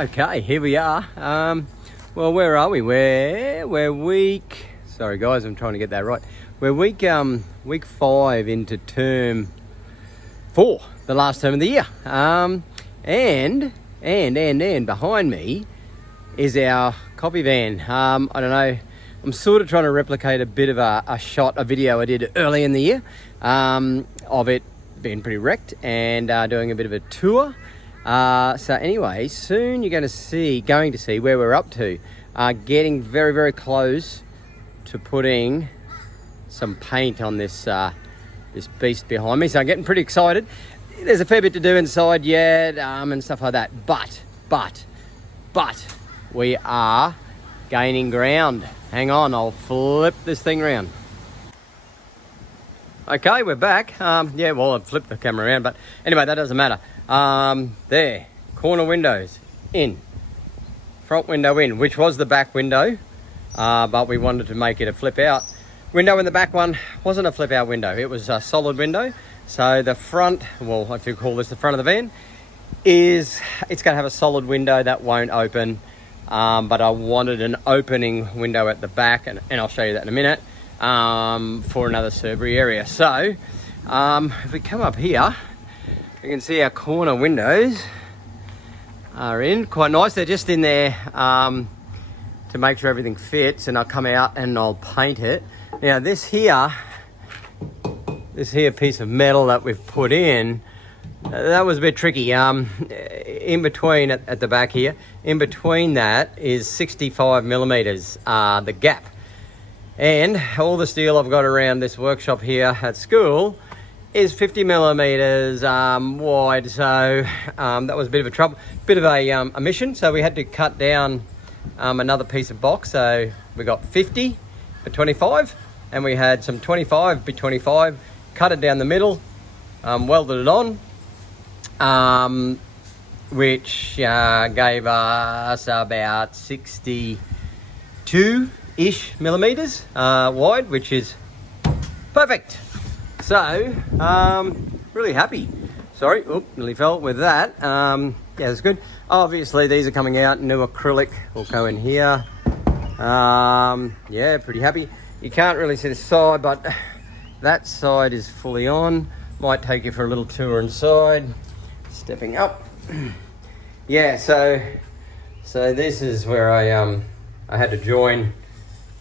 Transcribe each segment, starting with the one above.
Okay, here we are. Well, where are we? We're week... Sorry guys, I'm trying to get that right. We're week 5 into term 4, the last term of the year. And behind me is our coffee van. I don't know, I'm sort of trying to replicate a bit of a video I did early in the year of it being pretty wrecked and doing a bit of a tour. So anyway, soon you're going to see where we're up to. Getting very, very close to putting some paint on this this beast behind me. So I'm getting pretty excited. There's a fair bit to do inside yet, and stuff like that. But we are gaining ground. Hang on, I'll flip this thing around. Okay, we're back. Yeah, well, I've flipped the camera around, but anyway, that doesn't matter. There, corner windows in, front window in, which was the back window, but we wanted to make it a flip out window, and the back one wasn't a flip out window, it was a solid window. So the front, well, if you call this the front of the van, it's going to have a solid window that won't open, but I wanted an opening window at the back, and I'll show you that in a minute, for another servery area. So if we come up here, you can see our corner windows are in, quite nice. They're just in there to make sure everything fits, and I'll come out and I'll paint it. Now this here piece of metal that we've put in, that was a bit tricky. In between at the back here, in between that is 65 millimeters, the gap. And all the steel I've got around this workshop here at school is 50 millimeters wide, so that was a bit of a mission. So we had to cut down another piece of box. So we got 50 by 25, and we had some 25 by 25, cut it down the middle, welded it on, which gave us about 62-ish millimeters wide, which is perfect. So, really happy. Sorry, nearly fell with that. Yeah, that's good. Obviously, these are coming out. New acrylic will go in here. Yeah, pretty happy. You can't really see the side, but that side is fully on. Might take you for a little tour inside. Stepping up. Yeah, so this is where I had to join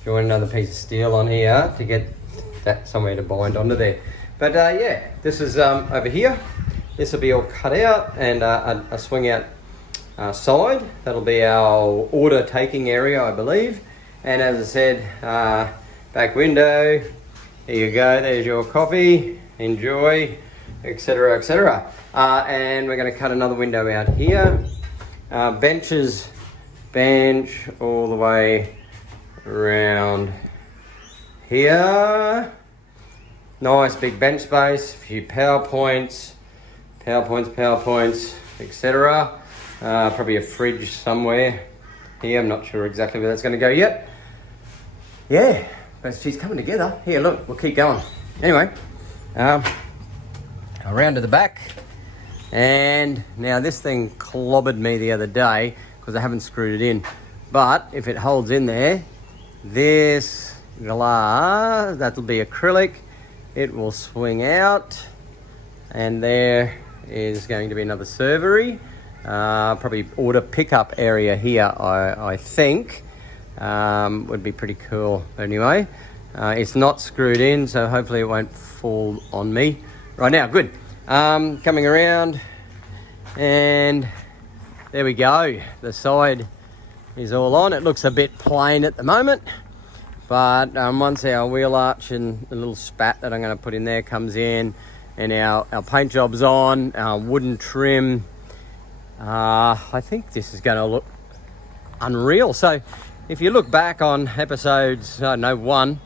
another piece of steel on here to get that somewhere to bind onto there. But yeah, this is over here. This will be all cut out, and a swing out side. That'll be our order taking area, I believe. And as I said, back window. There you go. There's your coffee. Enjoy, etc., etc. And we're going to cut another window out here. Bench all the way around here. Nice big bench space, a few PowerPoints, etc. Probably a fridge somewhere here. I'm not sure exactly where that's going to go yet. Yeah, but she's coming together. Here, look, we'll keep going. Anyway, around to the back. And now this thing clobbered me the other day because I haven't screwed it in. But if it holds in there, this glass, that'll be acrylic. It will swing out, and there is going to be another servery. Probably order pickup area here, I think. Would be pretty cool. But anyway, it's not screwed in, so hopefully it won't fall on me right now. Good. Coming around, and there we go. The side is all on. It looks a bit plain at the moment, but once our wheel arch and the little spat that I'm going to put in there comes in, and our paint job's on, our wooden trim, I think this is going to look unreal. So if you look back on episodes, I don't know, 1,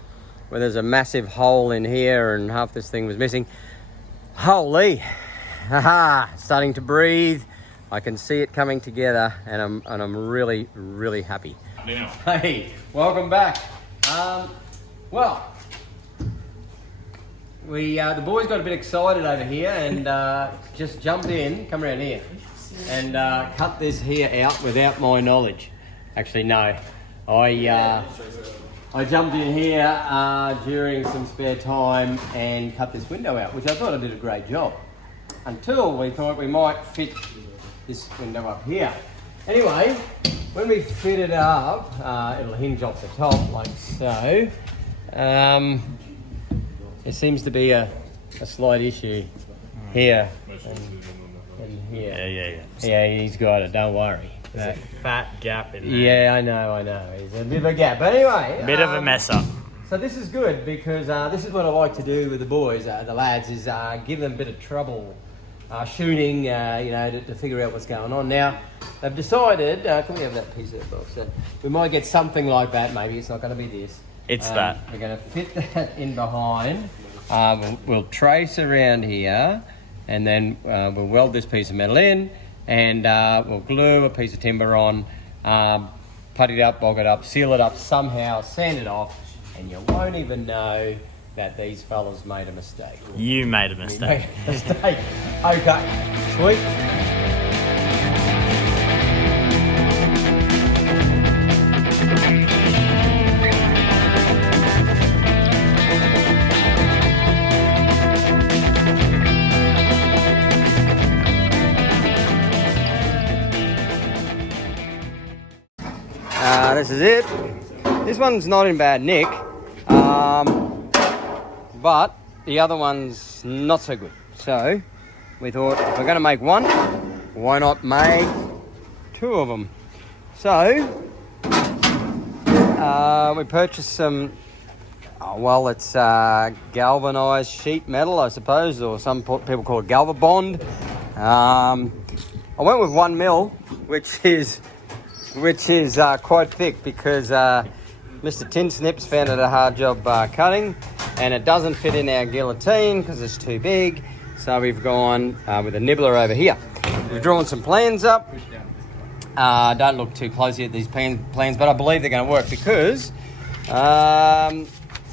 where there's a massive hole in here and half this thing was missing, holy, starting to breathe. I can see it coming together, and I'm really, really happy. Now. Hey, welcome back. Well, the boys got a bit excited over here and just jumped in. Come around here. and cut this here out without my knowledge. Actually, no. I jumped in here during some spare time and cut this window out, which I thought I did a great job. Until we thought we might fit this window up here. Anyway, when we fit it up, it'll hinge off the top like so. There seems to be a slight issue here and here. Yeah, he's got it, don't worry. There's a fat gap in there. Yeah, I know. There's a bit of a gap. But anyway... A bit of a mess up. So this is good because this is what I like to do with the boys, the lads, is give them a bit of trouble shooting, to figure out what's going on. Now, they've decided... can we have that piece of the box? We might get something like that, maybe. It's not going to be this. It's that. We're going to fit that in behind. We'll trace around here, and then we'll weld this piece of metal in, and we'll glue a piece of timber on, putty it up, bog it up, seal it up somehow, sand it off, and you won't even know that these fellas made a mistake. You made a mistake. Okay, sweet. This is it. This one's not in bad nick, but the other one's not so good. So we thought if we're going to make one, why not make two of them? So we purchased some, it's galvanized sheet metal, I suppose, or some people call it Galvabond. I went with 1 mil, which is quite thick because Mr. Tin Snips found it a hard job cutting, and it doesn't fit in our guillotine because it's too big. So we've gone with a nibbler over here. We've drawn some plans up. Don't look too closely at these plans, but I believe they're going to work because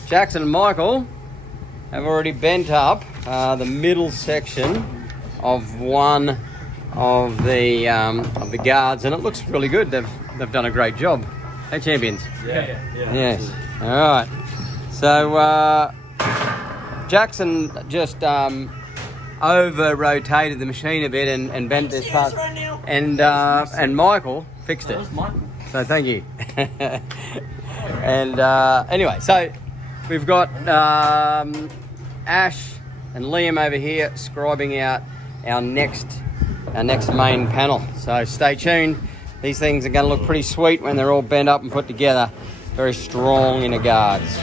Jackson and Michael have already bent up the middle section of one of the guards, and it looks really good. They've done a great job. Hey, champions. Yeah. Yes. All right. So Jackson just over rotated the machine a bit and bent this part, and Michael fixed it. That was Michael. So thank you. And anyway, so we've got Ash and Liam over here scribing out our next main panel. So stay tuned. These things are going to look pretty sweet when they're all bent up and put together. Very strong inner guards.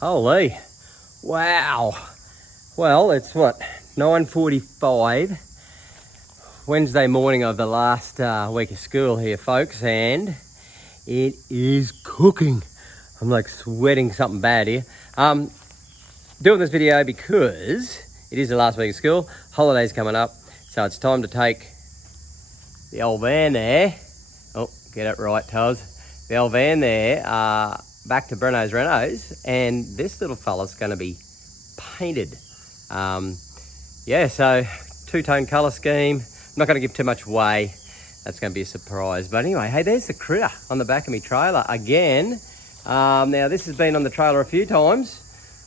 Holy, wow. Well, it's what, 9:45 Wednesday morning of the last week of school here, folks, and it is cooking. I'm like sweating something bad here. Doing this video because it is the last week of school, holidays coming up, so it's time to take the old van there. Oh, get it right, Toz. The old van there back to Brennos Rennos, and this little fella's going to be painted. So two-tone colour scheme. I'm not going to give too much away. That's going to be a surprise. But anyway, hey, there's the critter on the back of my trailer again. Now, this has been on the trailer a few times,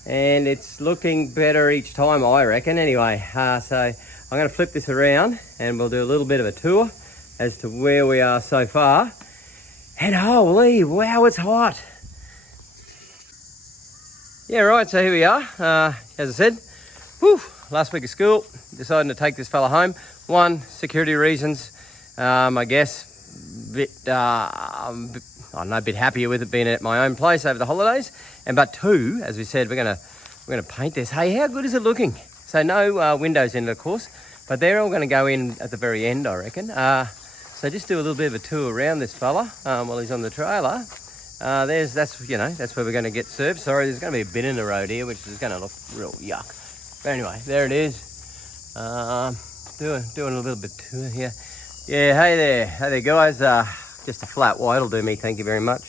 and it's looking better each time, I reckon. Anyway, so I'm going to flip this around, and we'll do a little bit of a tour as to where we are so far. And holy, wow, it's hot. Yeah, right, so here we are. As I said, last week of school, deciding to take this fella home. One, security reasons, I guess, a bit happier with it being at my own place over the holidays. But two, as we said, we're gonna paint this. Hey, how good is it looking? So no windows in it, of course, but they're all gonna go in at the very end, I reckon. So just do a little bit of a tour around this fella while he's on the trailer. That's where we're gonna get served. Sorry, there's gonna be a bin in the road here, which is gonna look real yuck. But anyway, there it is. Doing a little bit tour here. Yeah, hey there guys. Just a flat white will do me, thank you very much.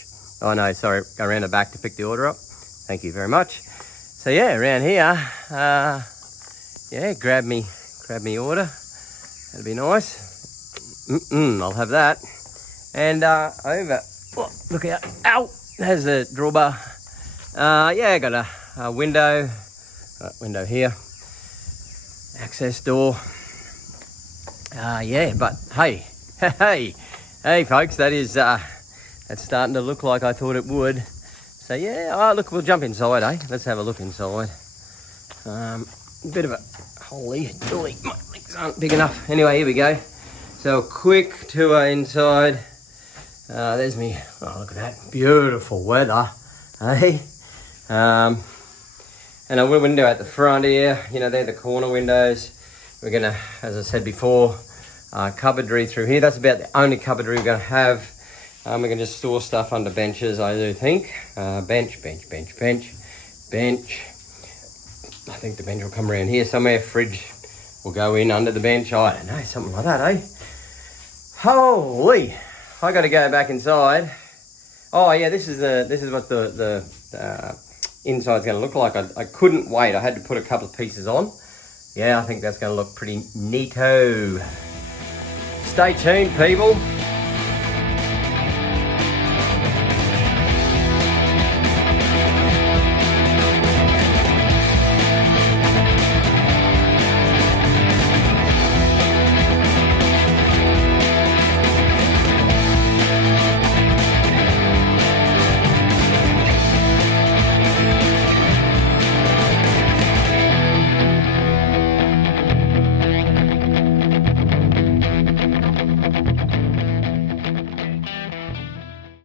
Oh no, sorry, go around the back to pick the order up. Thank you very much. So yeah, around here, yeah, grab me order. That'd be nice. I'll have that. And over, oh, look out, ow, there's the drawbar. Yeah, got a window, window here, access door. Yeah, but hey folks, that's starting to look like I thought it would. So yeah, oh look, we'll jump inside, eh? Let's have a look inside. Bit of a holy dolly, my legs aren't big enough. Anyway, here we go. So a quick tour inside. There's me, oh look at that, beautiful weather, eh? And a window at the front here, you know, they're the corner windows. We're gonna, as I said before, cupboardry through here. That's about the only cupboardry we're gonna have. We're gonna just store stuff under benches, I do think. Bench. I think the bench will come around here somewhere. Fridge will go in under the bench. I don't know, something like that, eh? Holy! I got to go back inside. Oh yeah, this is what the inside's going to look like. I couldn't wait. I had to put a couple of pieces on. Yeah, I think that's going to look pretty neato. Stay tuned, people.